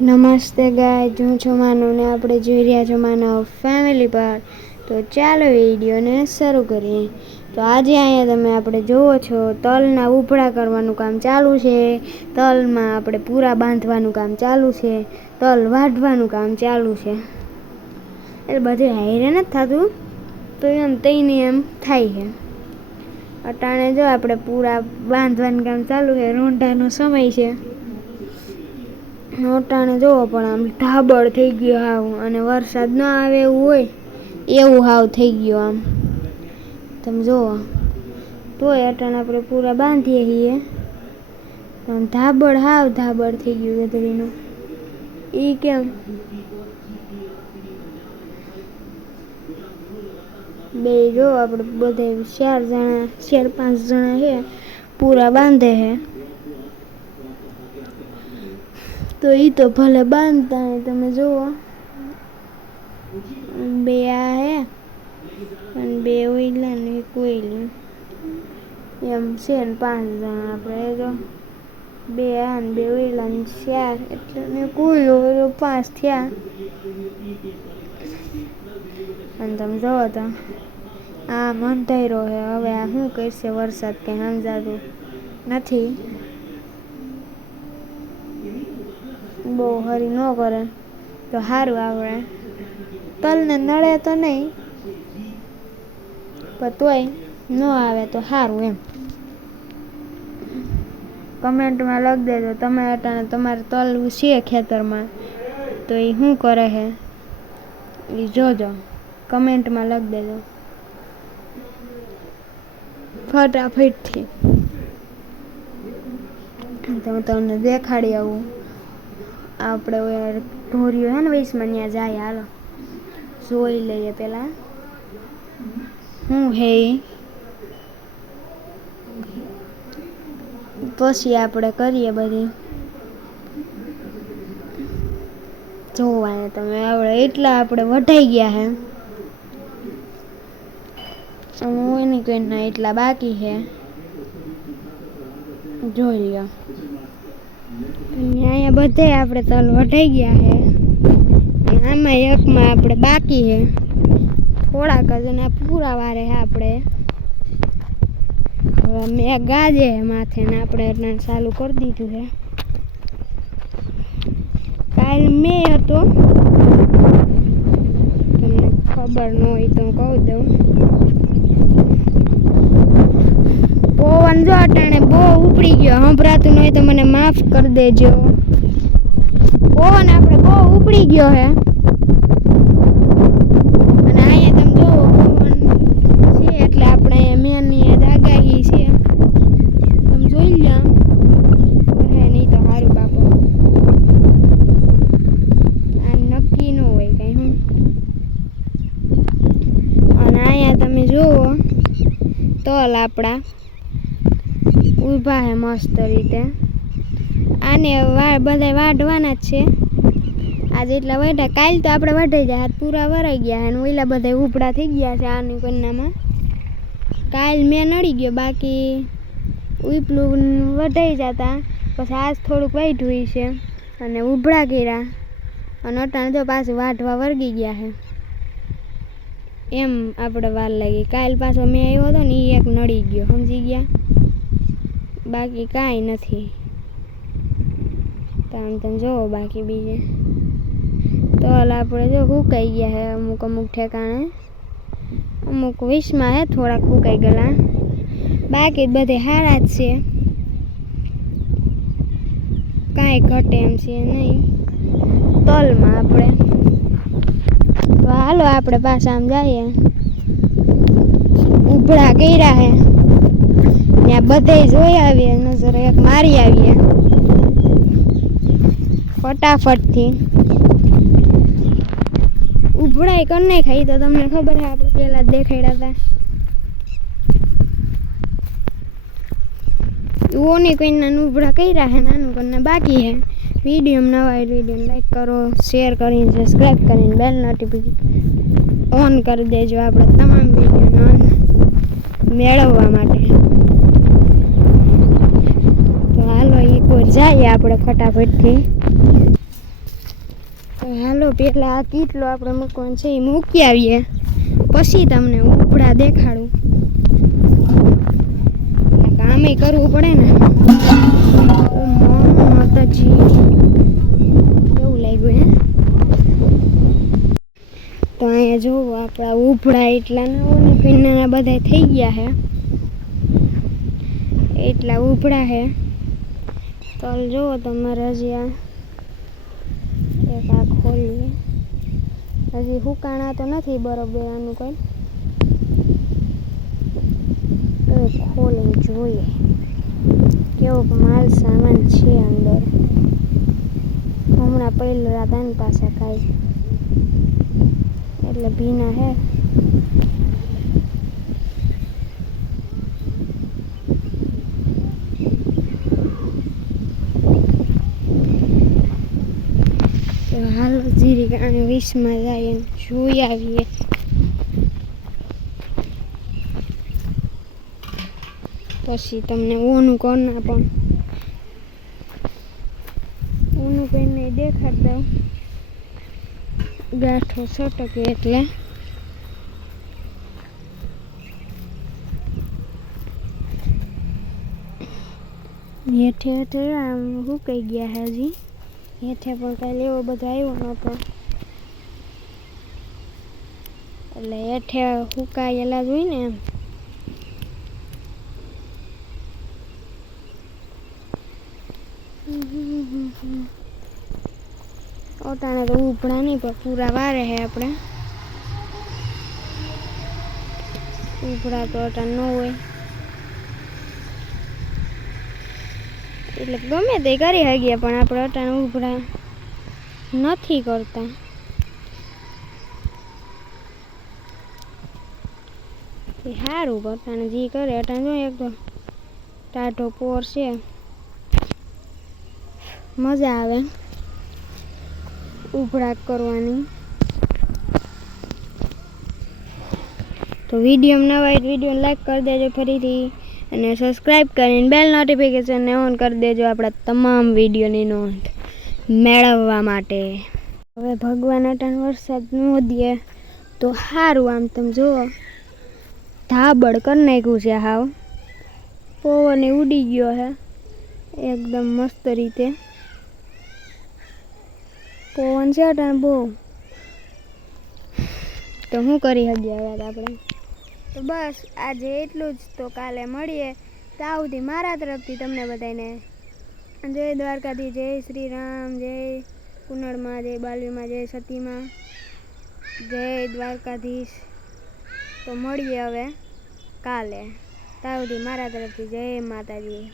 નમસ્તે ગાય, હું છું માનવ ને આપણે જોઈ રહ્યા છો માનવ ફેમિલી પર. તો ચાલો વિડીયોને શરૂ કરીએ. તો આજે અહીંયા તમે આપણે જુઓ છો તલના ઉભળા કરવાનું કામ ચાલુ છે. તલમાં આપણે પૂરા બાંધવાનું કામ ચાલુ છે. તલ વાઢવાનું કામ ચાલુ છે. એટલે બધું હારે નથી થતું, તો એમ તઈને એમ થાય છે. અટાણે જો આપણે પૂરા બાંધવાનું કામ ચાલુ છે. રોંઢાનો સમય છે. અટાણે જોવો પણ આમ ધાબળ થઈ ગયો હાવ, અને વરસાદ ન આવે એવું હોય એવું હાવ થઈ ગયો આમ. તમે જુઓ તોય અટાણે આપણે પૂરા બાંધીએ છીએ, પણ ધાબળ હાવ ધાબળ થઈ ગયું ગધડીનું. એ કેમ? બે જો આપણે બધા 4-5 જણા છે પૂરા બાંધે છે. તો એ તો ભલે બાંધતા હે, તમે જુઓ બે આ હે અને બે ઓઈલા ને એક ઓઈલી એમ છે ને 5 જણા આપણે. તો બે આ ને બે ઓઈલા ને 4 એટલે ને ઓઈલો 5 થયા. અને તમે જુઓ તો આ અંધારો છે. હવે આ શું કરશે વરસાદ કંઈ સમજાતું નથી. બહુ હરી ન કરે તો સારું. આપણે તલને નડે તો નહીં, પણ તોય ન આવે તો સારું એમ. કમેન્ટમાં લખી દેજો તમે અટાણે તમારે તલ છે ખેતરમાં તો એ શું કરે છે એ જોજો. કમેન્ટમાં લખી દેજો ફટાફટથી. તો તમને દેખાડી આવું. આપણે ઢોર્યો હે ને વૈશમાં ત્યાં જાય. હાલો જોઈ લઈએ પેલા હું હે, પછી આપણે કરીએ બધી. જોવાને તમે આપણે એટલા આપણે વઢાઈ ગયા હે. હું એની કોઈના એટલા બાકી છે, જોઈ લ્યો. અહીંયા બધે આપણે તલ વઢાઈ ગયા છે. આમાં એકમાં આપણે બાકી છે થોડાક જ, અને પૂરા વારે છે આપણે. હવે મેં ગાજે માથે ને આપણે એટલે ચાલુ કરી દીધું છે. કાલ મેં હતો, તમને ખબર ન હોય તો કહું દઉં. પવન જો અટાણે બહુ ઉપડી ગયો. સંભળાતું ન હોય તો મને માફ કરી દેજો. પવન આપણે બહુ ઉપડી ગયો હે. અને અહીંયા તમે જોવો પવન છે એટલે આપણે મેની આગાહી છે. તમે જોઈ લો. હે નહીં તો સારું બાપો, આ નક્કી ન હોય કઈ. હું અને અહીંયા તમે જુઓ તલ આપણા ઊભા હે મસ્ત રીતે. આને બધા વાઢવાના જ છે. આજે એટલા વાઢ્યા, કાલ તો આપણે વાઢાઈ જાય હાથ પૂરા વરાઈ ગયા. અને ઓઈલા બધા ઉપડા થઈ ગયા છે આની કન્યામાં. કાલ મેં નડી ગયો, બાકી ઉપલું વઢાઈ જતા. પછી આજ થોડુંક વાઢ્યું છે અને ઉભળા કર્યા. અને અટાણે તો પાછું વાઢવા વર્ગી ગયા છે. એમ આપણે વાર લાગી. કાલ પાછો મેં આવ્યો હતો ને એ એક નડી ગયો, સમજી ગયા. બાકી કાંઈ નથી. તમે જોવો બાકી બીજે તલ આપણે જો સુકાઈ ગયા છે અમુક ઠેકાણે. અમુક વિશમાં હે થોડાક સુકાઈ ગયેલા, બાકી બધે સારા જ છે. કાંઈ ઘટે એમ છે નહીં તલમાં આપણે. તો હાલો આપણે પાછા આમ જઈએ. ઉભળા કર્યા હે ત્યાં બધે જોઈ આવીએ, નજર એક મારી આવીએ ફટાફટથી. ઉભળાઈ કરી નહીં ખાઈ તો તમને ખબર છે આપણે પેલા જ દેખાડ્યા હતા. ઓની કોઈના ઉભળા કર્યા છે, નાનું કોઈના બાકી છે. વિડીયો નવા વિડીયો લાઈક કરો, શેર કરીને સબસ્ક્રાઈબ કરીને બેલ નોટિફિકેશન ઓન કરી દેજો આપણે તમામ વિડીયો મેળવવા માટે. તો હાલો એક વાર જઈએ આપણે ફટાફટથી. હાલો પેલા આ કીટલો આપણે મૂકવાનો છે એ મૂકી આવીએ, પછી તમને ઉપડા દેખાડું. કામે કરવું પડે ને. ઓ માતાજી, કેવું લાગ્યું હે? તો અહીંયા જોવો આપણા ઉપડા એટલા ના પીના બધા થઈ ગયા હે, એટલા ઉપડા હે. તો જોવો તમારે હજી આ એક આ ખોલીએ, હજી હુકાણા તો નથી બરોબર આનું કંઈ. ખોલીને જોઈએ કેવો માલ સામાન છે અંદર. હમણાં પહેલા રાતાની પાસે કાંઈ એટલે ભીના હે. હાલો જીરી કારણે 20માં જાય જોઈ આવીએ. પછી તમને ઓનું કરના પણ ઓનું પહેરીને દેખાડ દઉં. ગાંઠો છટકે એટલે હેઠે હેઠે આમ સુકાઈ ગયા હે. હજી હેઠે પણ કાંઈ લેવો બધો આવ્યો નહોતો એટલે હેઠે સુકાયેલા જ હોય ને એમ. ઓટાણે તો ઉપડા નહીં પણ પૂરા વારે હે આપણે. ઉપડા તો ઓટાણ ન હોય એટલે ગમે તે કરી શકીએ, પણ આપણે અટાણે ઉપડા નથી કરતા. એ સારું અટાણે જે કરે અટાણે જો એક તો ટાઢો પોર છે, મજા આવે ઉપડા કરવાની. તો વિડીયો નવા હોય વિડીયો લાઈક કરી દેજો ફરીથી, અને સબસ્ક્રાઈબ કરીને બેલ નોટિફિકેશનને ઓન કરી દેજો આપણા તમામ વિડીયોની નોંધ મેળવવા માટે. હવે ભગવાન અટાણ વરસાદ ન દે તો સારું. આમ તમે જુઓ ધાબળ કરી નાખ્યું છે હાવ. પવન ઉડી ગયો હે એકદમ મસ્ત રીતે. પવન છે અટાણ બહુ. તો શું કરી શકીએ હવે આપણે. તો બસ આજે એટલું જ. તો કાલે મળીએ. ત્યાં સુધી મારા તરફથી તમને બધાને જય દ્વારકાથી, જય શ્રી રામ, જય કુનળમાં, જય બાલવીમાં, જય સતીમાં, જય દ્વારકાધીશ. તો મળીએ હવે કાલે. ત્યાં સુધી મારા તરફથી જય માતાજી.